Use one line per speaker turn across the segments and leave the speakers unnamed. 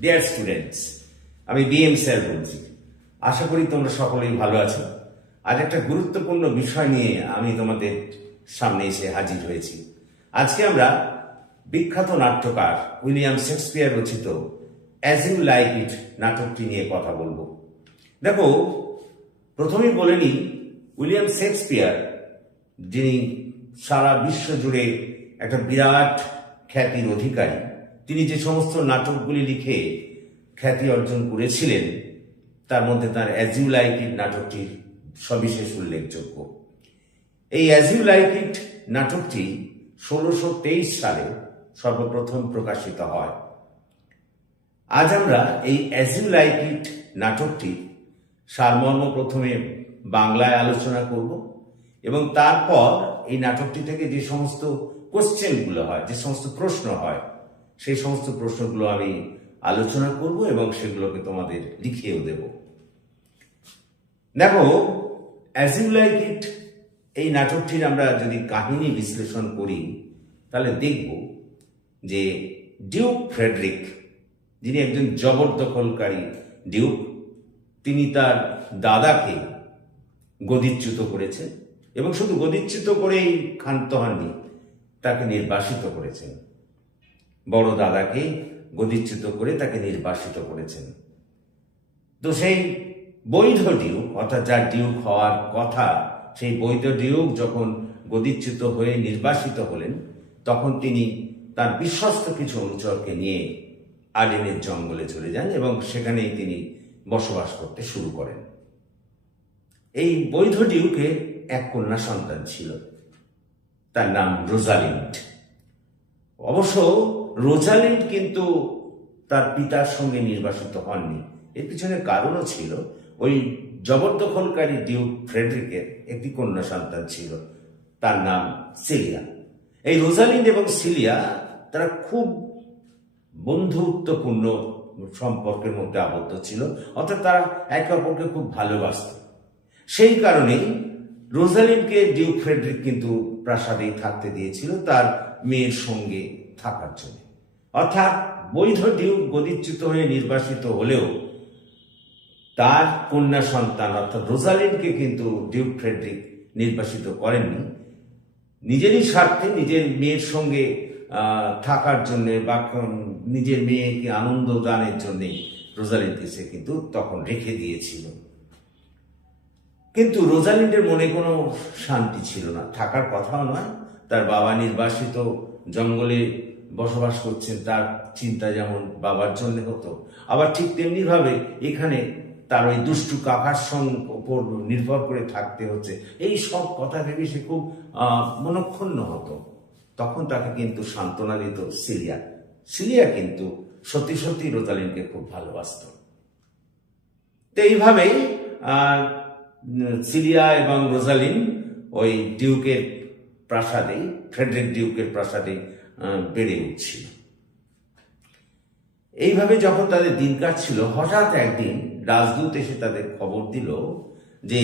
Deer students আমি BM sir বলছি। আশা করি তোমরা সকলেই ভালো আছো। আজ একটা গুরুত্বপূর্ণ বিষয় নিয়ে আমি তোমাদের সামনে এসে হাজির হয়েছি। আজকে আমরা বিখ্যাত নাট্যকার উইলিয়াম শেক্সপিয়ার রচিত অ্যাজ ইউ লাইক ইট নাটকটি নিয়ে কথা বলব। দেখো, প্রথমেই বলে নিই, উইলিয়াম শেক্সপিয়ার, যিনি সারা বিশ্ব জুড়ে একটা বিরাট খ্যাতির অধিকারী তিনি যে সমস্ত নাটকগুলি লিখে খ্যাতি অর্জন করেছিলেন, তার মধ্যে তার অ্যাজ ইউ লাইক ইট নাটকটি সবিশেষ উল্লেখযোগ্য। এই অ্যাজ ইউ লাইক ইট নাটকটি ষোলোশো তেইশ সালে সর্বপ্রথম প্রকাশিত হয়। আজ আমরা এই অ্যাজ ইউ লাইক ইট নাটকটি সারমর্ম প্রথমে বাংলায় আলোচনা করব এবং তারপর এই নাটকটি থেকে যে সমস্ত কোশ্চেনগুলো হয়, যে সমস্ত প্রশ্ন হয় সেই সমস্ত প্রশ্নগুলো আমি আলোচনা করব এবং সেগুলোকে তোমাদের লিখিয়েও দেব। দেখো অ্যাজ ইউ লাইক ইট এই নাটকটির আমরা যদি কাহিনী বিশ্লেষণ করি, তাহলে দেখব যে ডিউক ফ্রেডরিক, যিনি একজন জবরদখলকারী ডিউক, তিনি তার দাদাকে গদিচ্যুত করেছেন এবং শুধু গদিচ্যুত করেই ক্ষান্ত হননি, তাকে নির্বাসিত করেছেন। বড় দাদাকে গদিচ্যুত করে তাকে নির্বাসিত করেছেন। তো সেই বৈধ ডিউক, অর্থাৎ যার ডিউক হওয়ার কথা, সেই বৈধ ডিউক যখন গদিচ্যুত হয়ে নির্বাসিত হলেন, তখন তিনি তার বিশ্বস্ত কিছু অনুচরকে নিয়ে আডেনের জঙ্গলে চলে যান এবং সেখানেই তিনি বসবাস করতে শুরু করেন। এই বৈধ ডিউকে এক কন্যা সন্তান ছিল, তার নাম রোজালিন্ড। অবশ্য রোজালিন্ড কিন্তু তার পিতার সঙ্গে নির্বাসিত হননি। এর পিছনে কারণও ছিল, ওই জবরদখলকারী ডিউক ফ্রেডরিকের একটি কন্যা সন্তান ছিল, তার নাম সিলিয়া। এই রোজালিন্ড এবং সিলিয়া তারা খুব বন্ধুত্বপূর্ণ সম্পর্কের মধ্যে আবদ্ধ ছিল, অর্থাৎ তারা একে অপরকে খুব ভালোবাসত। সেই কারণেই রোজালিনকে ডিউক ফ্রেডরিক কিন্তু প্রাসাদেই থাকতে দিয়েছিল, তার মেয়ের সঙ্গে থাকার জন্য। অর্থাৎ বৈধ ডিউক গদিচ্যুত হয়ে নির্বাসিত হলেও তার কন্যা সন্তান অর্থাৎ রোজালিনকে কিন্তু ডিউক ফ্রেডরিক নির্বাসিত করেননি। নিজেরই স্বার্থে নিজের মেয়ের সঙ্গে থাকার জন্য বা নিজের মেয়েকে আনন্দ দানের জন্যে রোজালিনকে সে কিন্তু তখন রেখে দিয়েছিল। কিন্তু রোজালিন্ডের মনে কোনো শান্তি ছিল না। থাকার কথাও নয়। তার বাবা নির্বাসিত জঙ্গলে বসবাস করছেন তার চিন্তা যেমন বাবার জন্য হতো। আবার ঠিক তেমনি ভাবে এখানে তার ওই দুষ্টু কাকার ওপর নির্ভর করে থাকতে হচ্ছে। এই সব কথা ভেবে সে খুব মনক্ষুণ্ণ হতো। তখন তাকে কিন্তু সান্ত্বনা দিত সিলিয়া সিলিয়া কিন্তু সত্যি সত্যি রোজালিনকে খুব ভালোবাসত। তো এইভাবেই সিরিয়া এবং রোজালিন ওই ডিউকের প্রাসাদে, ফ্রেডরিক ডিউকের প্রাসাদে বেড়ে উঠছিল। এইভাবে যখন তাদের দিন কাটছিল, হঠাৎ একদিন রাজদূত এসে তাদের খবর দিল যে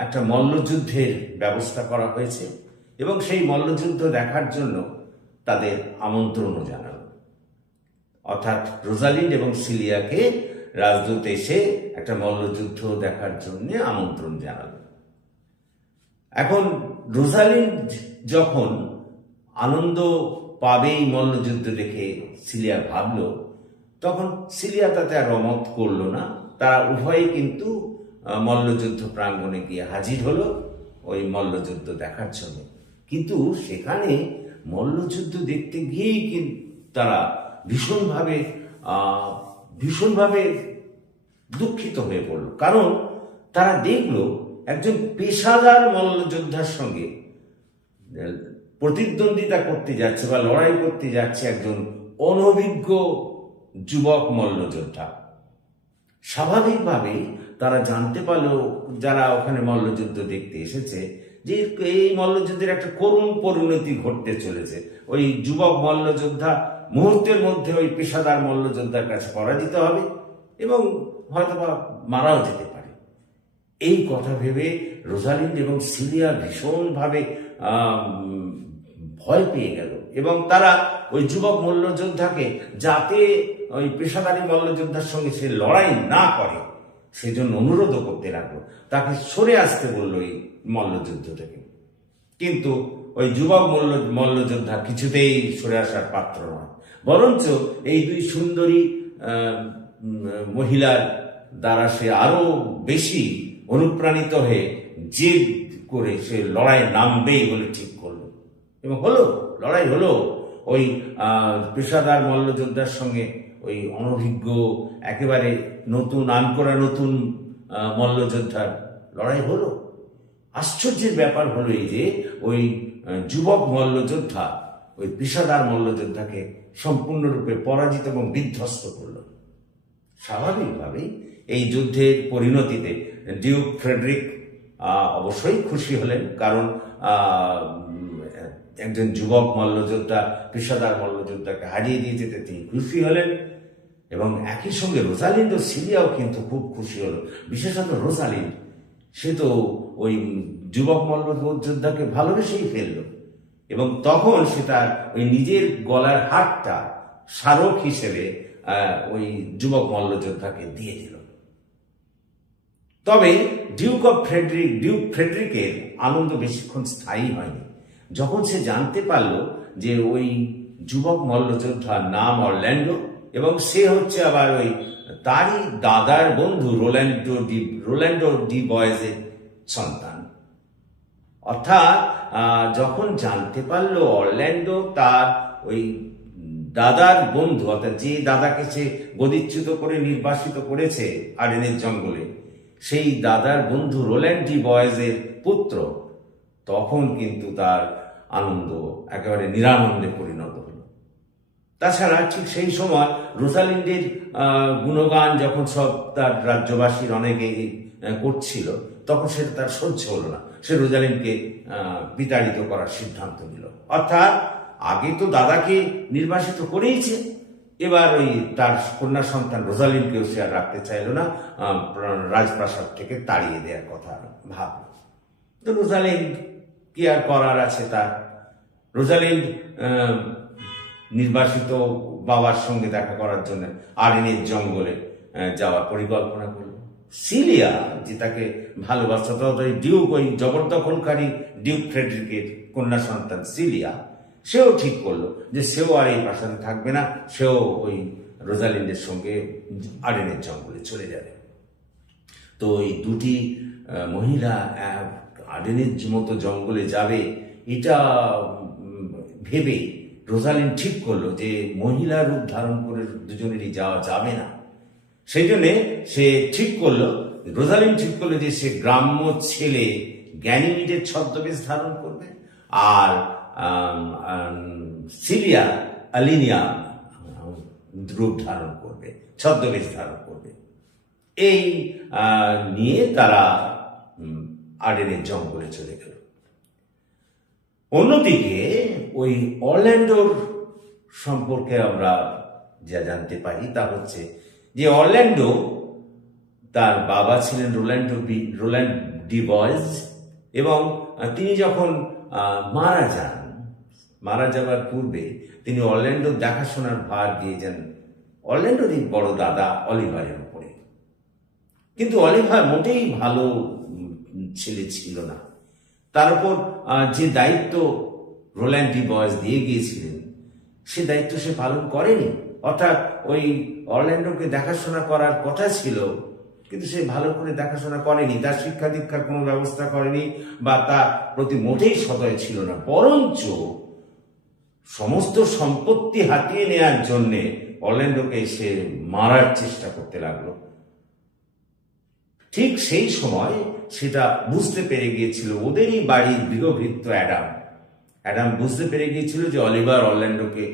একটা মল্লযুদ্ধের ব্যবস্থা করা হয়েছে এবং সেই মল্লযুদ্ধ দেখার জন্য তাদের আমন্ত্রণও জানালো। অর্থাৎ রোজালিন্ড এবং সিলিয়াকে রাজদূত এসে একটা মল্লযুদ্ধ দেখার জন্য আমন্ত্রণ জানালো। এখন রোজালিন্ড যখন আনন্দ পাবেই মল্লযুদ্ধ দেখে সিলিয়া ভাবল। তখন সিলিয়া তাতে আর রমত করল না। তারা উভয়ই কিন্তু মল্লযুদ্ধ প্রাঙ্গণে গিয়ে হাজির হলো ওই মল্লযুদ্ধ দেখার জন্য। কিন্তু সেখানে মল্লযুদ্ধ দেখতে গিয়েই কিন্তু তারা ভীষণভাবে ভীষণভাবে দুঃখিত হয়ে পড়ল। কারণ তারা দেখল একজন পেশাদার মল্লযোদ্ধার সঙ্গে প্রতিদ্বন্দ্বিতা করতে যাচ্ছে বা লড়াই করতে যাচ্ছে একজন অনভিজ্ঞ যুবক মল্লযোদ্ধা। স্বাভাবিকভাবেই তারা জানতে পারল, যারা ওখানে মল্লযুদ্ধ দেখতে এসেছে, যে এই মল্লযুদ্ধের একটা করুণ পরিণতি ঘটতে চলেছে। ওই যুবক মল্লযোদ্ধা মুহূর্তের মধ্যে ওই পেশাদার মল্লযোদ্ধার কাছে পরাজিত হবে এবং হয়তোবা মারাও যেতে পারে। এই কথা ভেবে রোজালিন্ড এবং সিলিয়া ভীষণভাবে ভয় পেয়ে গেল। এবং তারা ওই যুবক মল্লযোদ্ধাকে যাতে ওই পেশাদারী মল্লযোদ্ধার সঙ্গে সে লড়াই না করে, সেজন্য অনুরোধও করতে লাগল। তাকে সরে আসতে বলল এই মল্লযুদ্ধ থেকে। কিন্তু ওই যুবক মল্ল, মল্লযোদ্ধা কিছুতেই সরে আসার পাত্র নয়। বরঞ্চ এই দুই সুন্দরী মহিলার দ্বারা সে আরও বেশি অনুপ্রাণিত হয়ে জেদ করে সে লড়াই নামবেই বলে ঠিক করল। এবং হলো, লড়াই হলো ওই পেশাদার মল্লযোদ্ধার সঙ্গে ওই অনভিজ্ঞ, একেবারে নতুন নাম করা নতুন মল্লযোদ্ধার লড়াই হলো। আশ্চর্যের ব্যাপার হলো এই যে, ওই যুবক মল্লযোদ্ধা ওই পেশাদার মল্লযোদ্ধাকে সম্পূর্ণরূপে পরাজিত এবং বিধ্বস্ত করল। স্বাভাবিকভাবেই এই যুদ্ধের পরিণতিতে ডিউক ফ্রেডরিক অবশ্যই খুশি হলেন কারণ একজন যুবক মল্লযোদ্ধা, পেশাদার মল্লযোদ্ধাকে হারিয়ে দিয়ে যেতে তিনি খুশি হলেন এবং একই সঙ্গে রোজালিন্ড ও সিরিয়াও কিন্তু খুব খুশি হলো। বিশেষত রোজালিন্ড সে তো ওই যুবক মল্লযোদ্ধাকে ভালোবেসেই ফেলল এবং তখন সে তার ওই নিজের গলার হারটা স্মারক হিসেবে ওই যুবক মল্লযোদ্ধাকে দিয়ে দিল। তবে ডিউক অফ ফ্রেডরিক, ডিউক ফ্রেডরিকের আনন্দ বেশিক্ষণ স্থায়ী হয়নি। যখন সে জানতে পারল যে ওই যুবক মল্লযোদ্ধার নাম অরল্যান্ডো এবং সে হচ্ছে আবার ওই তারই দাদার বন্ধু রোল্যান্ডো ডি রোল্যান্ডো ডি বয়েজের সন্তান। অর্থাৎ যখন জানতে পারল অরল্যান্ডো তার ওই দাদার বন্ধু, অর্থাৎ যে দাদাকে সে গদিচ্যুত করে নির্বাসিত করেছে আডেনের জঙ্গলে, সেই দাদার বন্ধু রোল্যান্ড ডি বয়েজের পুত্র, তখন কিন্তু তার আনন্দ, একেবারে নিরানন্দে পরিণত হলো। তাছাড়া ঠিক সেই সময় রোজালিন্ডের গুণগান যখন সব তার রাজ্যবাসীর অনেকেই করছিল, তখন সেটা তার সহ্য হলো না। সে রোজালিনকে বিতাড়িত করার সিদ্ধান্ত নিল। অর্থাৎ আগে তো দাদাকে নির্বাসিত করেইছে, এবার ওই তার কন্যা সন্তান রোজালিনকেও সে আর রাখতে চাইলো না রাজপ্রাসাদ থেকে তাড়িয়ে দেওয়ার কথা ভাবল। তো রোজালিন কি আর করার আছে তার? রোজালিন্ড আহ, নির্বাসিত বাবার সঙ্গে দেখা করার জন্য আরেনের জঙ্গলে যাওয়ার পরিকল্পনা করল। সিলিয়া যে তাকে ভালোবাসত ডিউক ওই জবরদখলকারী ডিউক ফ্রেডরিকের কন্যা সন্তান সিলিয়া সেও ঠিক করল যে সেও আর এই প্রাসাদে থাকবে না সেও ওই রোজালিন্ডের সঙ্গে আরেনের জঙ্গলে চলে যাবে। তো এই দুটি মহিলা আডেনের মতো জঙ্গলে যাবে, এটা ভেবে রোজালিন ঠিক করল যে মহিলা রূপ ধারণ করে দুজনেরই যাওয়া যাবে না। সেই জন্যে সে ঠিক করল, রোজালিন ঠিক করল যে সে গ্রাম্য ছেলে জ্ঞানীমিটের ছদ্মবেশ ধারণ করবে আর সিলিয়া আলিনিয়া রূপ ধারণ করবে, ছদ্মবেশ ধারণ করবে। এই নিয়ে তারা আডেনের জঙ্গলে চলে গেল। অন্যদিকে ওই অরল্যান্ডোর সম্পর্কে আমরা যা জানতে পারি তা হচ্ছে যে অরল্যান্ডো তার বাবা ছিলেন Rolando B, Roland de Boys এবং তিনি যখন মারা যান, মারা যাবার পূর্বে তিনি অরল্যান্ডোর দেখাশোনার ভার দিয়ে যান অরল্যান্ডোরই বড় দাদা অলিভারের উপরে। কিন্তু অলিভার মোটেই ভালো ছেলে ছিল না। তার উপর যে দায়িত্ব রোল্যান্ড ডি বয়েস দিয়ে গিয়েছিলেন, সে দায়িত্ব সে পালন করেনি। অর্থাৎ ওই অরল্যান্ডোকে দেখাশোনা করার কথা ছিল, কিন্তু সে ভালো করে দেখাশোনা করেনি, তার শিক্ষা দীক্ষার কোনো ব্যবস্থা করেনি বা তার প্রতি মোটেই সদয় ছিল না। বরঞ্চ সমস্ত সম্পত্তি হাতিয়ে নেয়ার জন্যে অরল্যান্ডোকে সে মারার চেষ্টা করতে লাগল। ঠিক সেই সময় সেটা বুঝতে পেরে গিয়েছিল ওদেরই বাড়ির গৃহভৃত্ত অ্যাডাম। অ্যাডাম বুঝতে পেরে গিয়েছিল যে অলিভার অরল্যান্ডোকে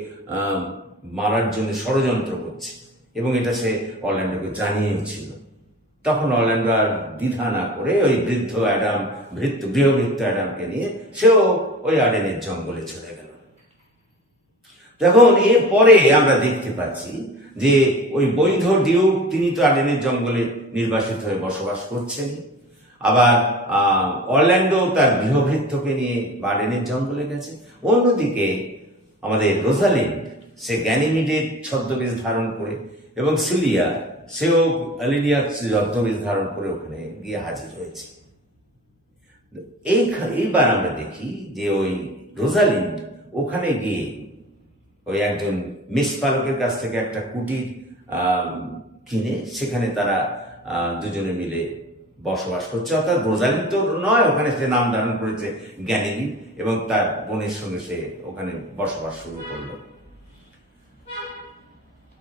মারার জন্য ষড়যন্ত্র করছে এবং এটা সে অরল্যান্ডোকে জানিয়েছিল। তখন অরল্যান্ডো আর দ্বিধা না করে ওই বৃদ্ধ অ্যাডাম ভৃত্য গৃহভৃত্ত অ্যাডামকে নিয়ে সেও ওই আডেনের জঙ্গলে চলে গেল। দেখুন এরপরে আমরা দেখতে পাচ্ছি যে ওই বৈধ ডিউক, তিনি তো আডেনের জঙ্গলে নির্বাসিত হয়ে বসবাস করছেন। আবার অরল্যান্ডো তার গৃহভৃত্যকে নিয়ে বার্ডেনের জঙ্গলে গেছে। অন্যদিকে, আমাদের রোজালিন্ড, সে গ্যানিমিডের ছদ্মবেশ ধারণ করে এবং সিলিয়া, সেও অ্যালিনিয়ার ছদ্মবেশ ধারণ করে ওখানে গিয়ে হাজির হয়েছে। এই এইবার আমরা দেখি যে ওই রোজালিন্ড ওখানে গিয়ে ওই একজন মেষ পালকের কাছ থেকে একটা কুটির কিনে সেখানে তারা দুজনে মিলে বসবাস করছে। অর্থাৎ রোজালিন তো নয় ওখানে সে নাম ধারণ করেছে জ্ঞানী এবং তার বোনের সঙ্গে সে ওখানে বসবাস শুরু করল।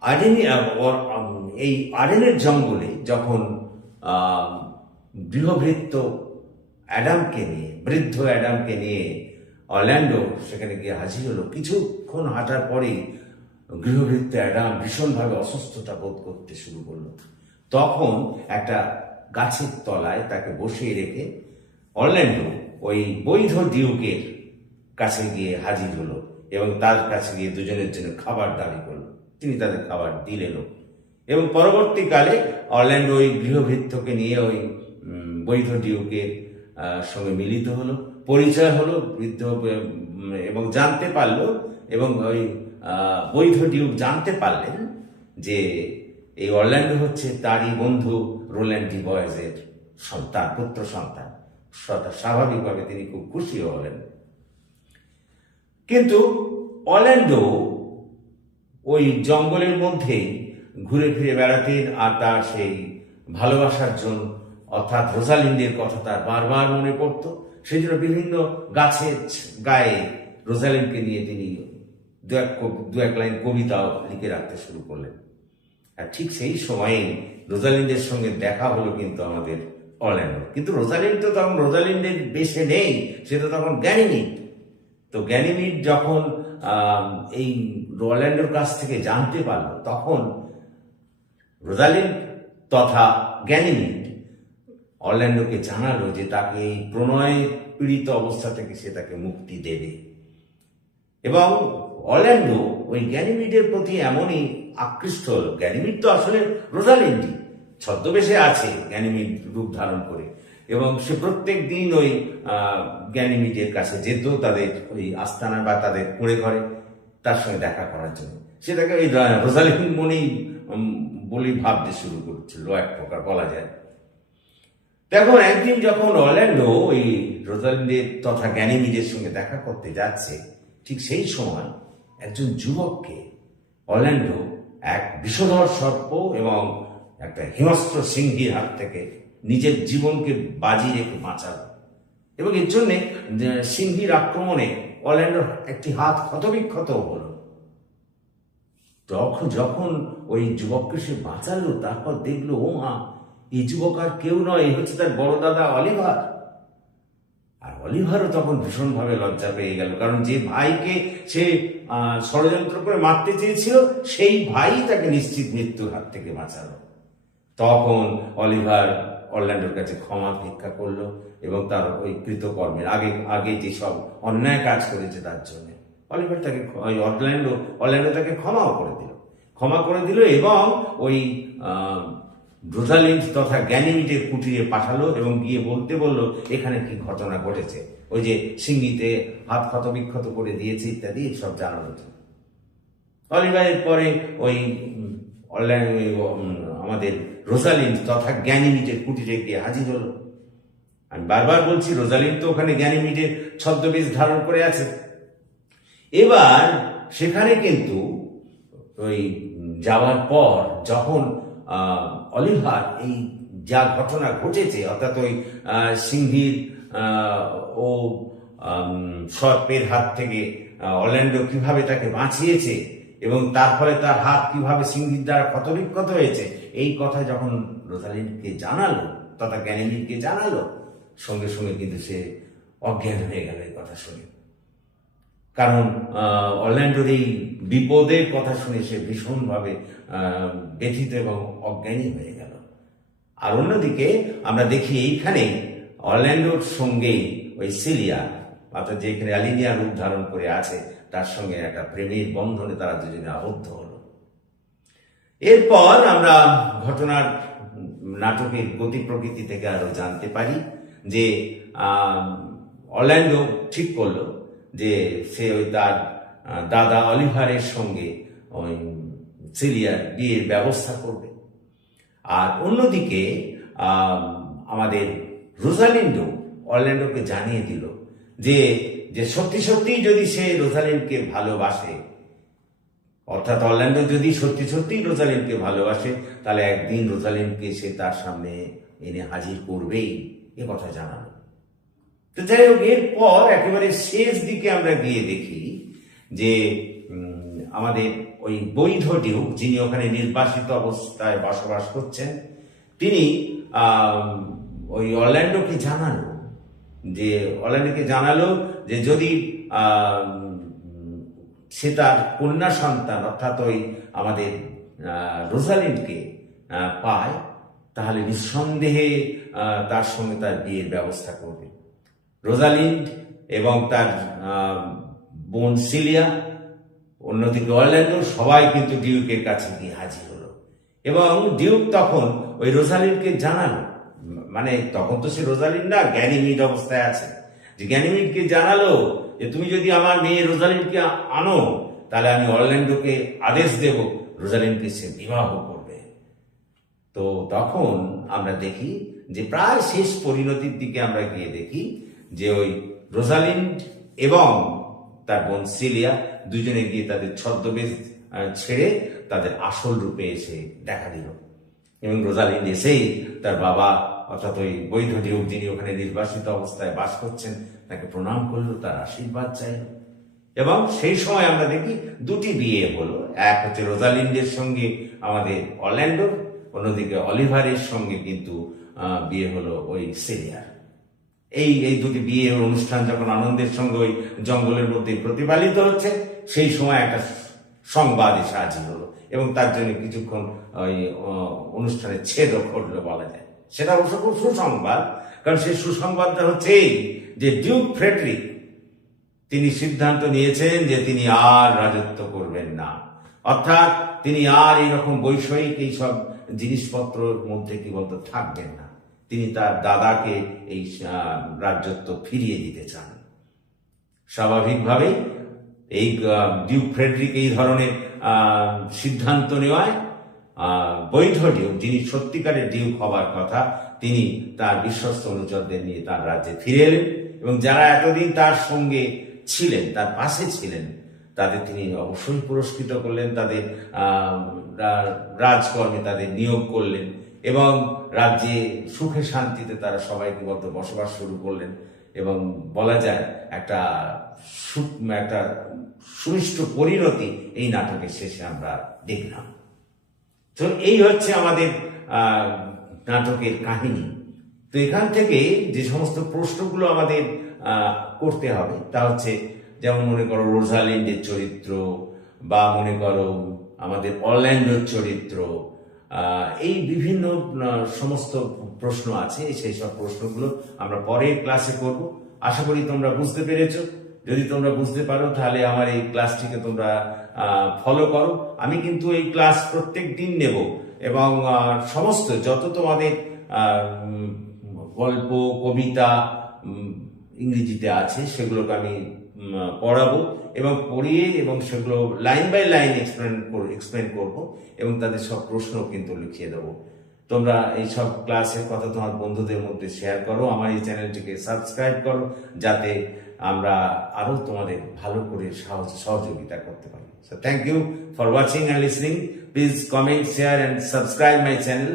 আহ, এই আডেনের জঙ্গলে যখন গৃহভৃত্ত অ্যাডামকে নিয়ে বৃদ্ধ অ্যাডামকে নিয়ে অরল্যান্ডো সেখানে গিয়ে হাজির হলো কিছুক্ষণ হাঁটার পরেই গৃহভৃত্ত অ্যাডাম ভীষণভাবে অসুস্থতা বোধ করতে শুরু করল। তখন একটা গাছের তলায় তাকে বসিয়ে রেখে অরল্যান্ডো ওই বৈধ ডিউকের কাছে গিয়ে হাজির হলো এবং তার কাছে গিয়ে দুজনের জন্য খাবার দাবি করল। তিনি তাদের খাবার দিলেনও এবং পরবর্তীকালে অরল্যান্ডো ওই গৃহভৃত্যকে নিয়ে ওই বৈধ ডিউকের সঙ্গে মিলিত হলো, পরিচয় হলো, বৃদ্ধ, এবং জানতে পারল, এবং ওই বৈধ ডিউক জানতে পারলেন যে এই অরল্যান্ডো হচ্ছে তারই বন্ধু রোল্যান্ডি বয়েজের সন্তান, পুত্র সন্তান। স্বাভাবিকভাবে তিনি খুব খুশি হলেন। কিন্তু অল্যান্ডো ওই জঙ্গলের মধ্যেই ঘুরে ফিরে বেড়াতেন আর তার সেই ভালোবাসার জন্য, অর্থাৎ রোজালিন্ডের কথা তার বারবার মনে পড়তো। সেই জন্য বিভিন্ন গাছের গায়ে রোজালিন্ডকে নিয়ে তিনি দু এক দু এক লাইন কবিতাও লিখে রাখতে শুরু করলেন। আর ঠিক সেই সময়ে রোজালিন্ডের সঙ্গে দেখা হলো কিন্তু আমাদের অরল্যান্ডো কিন্তু রোজালিন্ড তো তখন রোজালিন্ডের বেশে নেই, সে তো তখন জ্ঞানীনিক তো জ্ঞানীমিট যখন এই রোল্যান্ডোর কাছ থেকে জানতে পারল, তখন রোজালিন্ড তথা জ্ঞানীমিট অরল্যান্ডোকে জানালো যে তাকে এই প্রণয় পীড়িত অবস্থা থেকে সে তাকে মুক্তি দেবে। এবং অরল্যান্ডো ওই গ্যানিমিডের প্রতি এমনই আকৃষ্ট হল। গ্যানিমিড তো আসলে রোজালিন্ডি। ছদ্মবেশে আছে গ্যানিমিড রূপ ধারণ করে। এবং সে প্রত্যেক দিন ওই গ্যানিমিডের কাছে যেত, তাদের ওই আস্তানা বা তাদের কুড়ে ঘরে, তার সঙ্গে দেখা করার জন্য। সে তাকে ওই রা- রোজালিন্ড মনেই বলেই ভাবতে শুরু করছিল, এক প্রকার বলা যায়। দেখুন একদিন যখন অরল্যান্ডো ওই রোজালিন্ডের তথা জ্ঞানীমিদের সঙ্গে দেখা করতে যাচ্ছে, ঠিক সেই সময় একজন যুবককে অরল্যান্ডো এক বিষধর সর্প এবং একটা হিংস্র সিংহীর হাত থেকে নিজের জীবনকে বাজি রেখে বাঁচাল। এবং এর জন্যে সিংহীর আক্রমণে অরল্যান্ডোর একটি হাত ক্ষতবিক্ষত হলো। তখন যখন ওই যুবককে সে বাঁচালো, তারপর দেখল ও মা এই যুবক আর কেউ নয় হচ্ছে তার বড় দাদা অলিভার। অলিভারও তখন ভীষণভাবে লজ্জা পেয়ে গেল। কারণ যে ভাইকে সে ষড়যন্ত্র করে মারতে চেয়েছিল, সেই ভাই তাকে নিশ্চিত মৃত্যুর হাত থেকে বাঁচালো। তখন অলিভার অরল্যান্ডোর কাছে ক্ষমা ভিক্ষা করল এবং তার ওই কৃতকর্মের আগে আগে যে সব অন্যায় কাজ করেছে তার জন্য। অলিভার তাকে ওই অরল্যান্ডো অরল্যান্ডো তাকে ক্ষমাও করে দিল। ক্ষমা করে দিল এবং ওই আহ, তথা জ্ঞানীমিটের কুটিরে পাঠালো এবং গিয়ে বলতে বলল এখানে কি ঘটনা ঘটেছে? ওই যে সিঙ্গিতে হাত ক্ষত বিক্ষত করে দিয়েছে ইত্যাদি সব জানালো অলিভারের পরে ওই অনলাইন আমাদের রোজালিন্ড তথা জ্ঞানীমিটের কুটিরে গিয়ে হাজির হলো। আমি বারবার বলছি রোজালিন্ড তো ওখানে জ্ঞানীমিটের ছদ্মবেশ ধারণ করে আছে। এবার সেখানে কিন্তু ওই যাওয়ার পর যখন অলিভার এই যা ঘটনা ঘটেছে অর্থাৎ ওই সিংহীর ও সর্পের হাত থেকে আহ, অরল্যান্ডো কীভাবে তাকে বাঁচিয়েছে এবং তার ফলে তার হাত কীভাবে সিংহীর দ্বারা ক্ষতবিক্ষত হয়েছে এই কথা যখন রোজালিনকে জানালো তথা জ্ঞানীকে জানালো সঙ্গে সঙ্গে কিন্তু সে অজ্ঞান হয়ে গেল এই কথা শুনে। কারণ অরল্যান্ডোর এই বিপদের কথা শুনে সে ভীষণভাবে ব্যথিত এবং অজ্ঞানী হয়ে গেল। আর অন্যদিকে আমরা দেখি এইখানে অরল্যান্ডোর সঙ্গে ওই সিলিয়া, অর্থাৎ যেখানে অ্যালিনিয়া রূপ ধারণ করে আছে, তার সঙ্গে একটা প্রেমের বন্ধনে তারা দুজনে আবদ্ধ হলো। এরপর আমরা ঘটনার নাটকের গতি প্রকৃতি থেকে আরও জানতে পারি যে অরল্যান্ডো ঠিক করল। যে সে ওই তার দাদা অলিভারের সঙ্গে ওই সিরিয়ার বিয়ের ব্যবস্থা করবে। আর অন্যদিকে আমাদের রোজালিন্ডো অরল্যান্ডোকে জানিয়ে দিল যে যে সত্যি সত্যি যদি সে রোজালিনকে ভালোবাসে, অর্থাৎ অরল্যান্ডো যদি সত্যি সত্যি রোজালিনকে ভালোবাসে, তাহলে একদিন রোজালিনকে সে তার সামনে এনে হাজির করবেই, এ কথা জানালো। তো যাই হোক, এরপর একেবারে শেষ দিকে আমরা গিয়ে দেখি যে আমাদের ওই বৈধ ডিউক যিনি ওখানে নির্বাসিত অবস্থায় বসবাস করছেন, তিনি ওই অরল্যান্ডোকে জানালো, যে অরল্যান্ডোকে জানালো যে যদি সে তার কন্যা সন্তান অর্থাৎ ওই আমাদের রোজালিনকে পায়, তাহলে নিঃসন্দেহে তার সঙ্গে তার বিয়ের ব্যবস্থা করবে। রোজালিন্ড এবং তার বোন সিলিয়া, অন্যদিকে অরল্যান্ডো, সবাই কিন্তু ডিউকের কাছে গিয়ে হাজির হলো। এবং ডিউক তখন ওই রোজালিনকে জানালো। মানে তখন তো সে রোজালিন না জ্ঞানীমিড অবস্থায় আছে। যে জ্ঞানীমিডকে জানালো যে তুমি যদি আমার মেয়ে রোজালিনকে আনো, তাহলে আমি অরল্যান্ডোকে আদেশ দেব রোজালিনকে সে বিবাহ করবে। তো তখন আমরা দেখি যে প্রায় শেষ পরিণতির দিকে আমরা গিয়ে দেখি যে ওই রোজালিন্ড এবং তার বোন সিলিয়া দুজনে গিয়ে তাদের ছদ্মবেশ ছেড়ে তাদের আসল রূপে এসে দেখা দিল। এবং রোজালিন্ড এসেই তার বাবা, অর্থাৎ ওই বৈধ ডিউক যিনি ওখানে নির্বাসিত অবস্থায় বাস করছেন, তাকে প্রণাম করল, তার আশীর্বাদ চাইলো। এবং সেই সময় আমরা দেখি দুটি বিয়ে হলো। এক হচ্ছে রোজালিন্ডের সঙ্গে আমাদের অরল্যান্ডোর অন্যদিকে অলিভারের সঙ্গে কিন্তু বিয়ে হলো ওই সিরিয়ার এই এই দুটি বিয়ের অনুষ্ঠান যখন আনন্দের সঙ্গে ওই জঙ্গলের মধ্যে প্রতিপালিত হচ্ছে, সেই সময় একটা সংবাদ এসে হাজির হলো এবং তার জন্য কিছুক্ষণ ওই অনুষ্ঠানের ছেদও ঘটলো বলা যায়। সেটা অবশ্য খুব সুসংবাদ, কারণ সেই সুসংবাদটা হচ্ছে এই যে ডিউক ফ্রেডরিক, তিনি সিদ্ধান্ত নিয়েছেন যে তিনি আর রাজত্ব করবেন না। অর্থাৎ তিনি আর এইরকম বৈষয়িক এইসব জিনিসপত্রের মধ্যে কি বলতো থাকবেন না। তিনি তার দাদাকে এই রাজ্যত্ব ফিরিয়ে দিতে চান। স্বাভাবিকভাবেই এই ডিউক ফ্রেডরিক এই ধরনের সিদ্ধান্ত নেওয়ায় বৈধ ডিউক, যিনি সত্যিকারের ডিউক হবার কথা, তিনি তার বিশ্বস্ত অনুচরদের নিয়ে তার রাজ্যে ফিরে এলেন এবং যারা এতদিন তার সঙ্গে ছিলেন, তার পাশে ছিলেন, তাদের তিনি অবশ্যই পুরস্কৃত করলেন, তাদের রাজকর্মে তাদের নিয়োগ করলেন। এবং রাজ্যে সুখে শান্তিতে তারা সবাইকে বলতে বসবাস শুরু করলেন এবং বলা যায় একটা একটা সুষ্ঠু পরিণতি এই নাটকের শেষে আমরা দেখলাম। তো এই হচ্ছে আমাদের নাটকের কাহিনী। তো এখান থেকে যে সমস্ত প্রশ্নগুলো আমাদের করতে হবে তা হচ্ছে যেমন মনে করো রোজালিন্ডের চরিত্র বা মনে করো আমাদের অরল্যান্ডোর চরিত্র এই বিভিন্ন সমস্ত প্রশ্ন আছে, সেই সব প্রশ্নগুলো আমরা পরের ক্লাসে করব। আশা করি তোমরা বুঝতে পেরেছ। যদি তোমরা বুঝতে পারো, তাহলে আমার এই ক্লাসটিকে তোমরা ফলো করো। আমি কিন্তু এই ক্লাস প্রত্যেক দিন নেব এবং সমস্ত যত তোমাদের গল্প, কবিতা ইংরেজিতে আছে, সেগুলোকে আমি পড়াবো এবং পড়িয়ে এবং সেগুলো line by line explain explain করব এবং তাদের সব প্রশ্ন কিন্তু লিখিয়ে দেবো। তোমরা এই সব ক্লাসের কথা তোমার বন্ধুদের মধ্যে শেয়ার করো, আমার এই চ্যানেলটিকে সাবস্ক্রাইব করো, যাতে আমরা আরও তোমাদের ভালো করে সাহস সহযোগিতা করতে পারি। So thank you for watching and listening please comment share and subscribe my channel